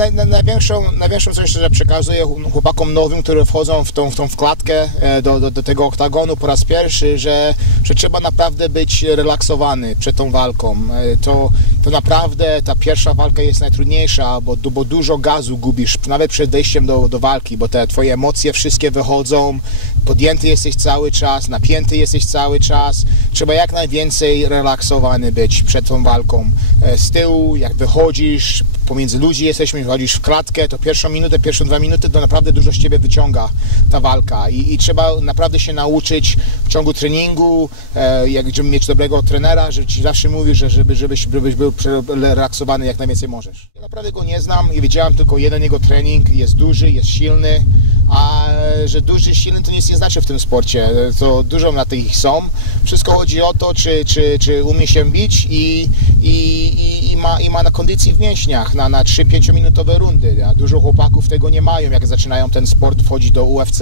Naj, naj, największą, największą coś, że przekazuję chłopakom nowym, którzy wchodzą w tą, w tą wkładkę e, do, do, do tego oktagonu po raz pierwszy, że, że trzeba naprawdę być relaksowany przed tą walką. E, To, to naprawdę ta pierwsza walka jest najtrudniejsza, bo, bo dużo gazu gubisz, nawet przed wejściem do, do walki, bo te twoje emocje wszystkie wychodzą, podjęty jesteś cały czas, napięty jesteś cały czas. Trzeba jak najwięcej relaksowany być przed tą walką. E, Z tyłu, jak wychodzisz, pomiędzy ludzi jesteśmy, wchodzisz w klatkę, to pierwszą minutę, pierwsze dwa minuty to naprawdę dużo z ciebie wyciąga ta walka. I, i trzeba naprawdę się nauczyć w ciągu treningu, e, jak żeby mieć dobrego trenera, że ci zawsze mówi, że żeby, żebyś, żebyś był relaksowany jak najwięcej możesz. Ja naprawdę go nie znam i widziałem tylko jeden jego trening, jest duży, jest silny, a że duży silny to nic nie znaczy w tym sporcie, to dużo na tych są. Wszystko chodzi o to, czy, czy, czy umie się bić i, i, i, ma, i ma na kondycji w mięśniach na, na 3-5 minutowe rundy, a dużo chłopaków tego nie mają, jak zaczynają ten sport wchodzić do UFC,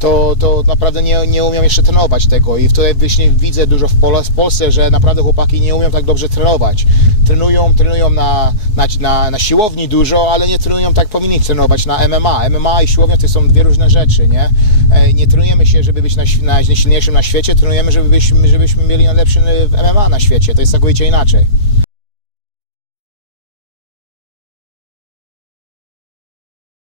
to, to naprawdę nie, nie umią jeszcze trenować tego i tutaj właśnie widzę dużo w, Pol- w Polsce, że naprawdę chłopaki nie umią tak dobrze trenować. Trenują, trenują na, na, na, na siłowni dużo, ale nie trenują tak powinni trenować na MMA. MMA i siłownia to są dwie różne rzeczy, nie? E, Nie trenujemy się, żeby być naj- najsilniejszym na świecie, trenujemy, żeby byśmy, żebyśmy mieli najlepszy w MMA na świecie. To jest całkowicie inaczej.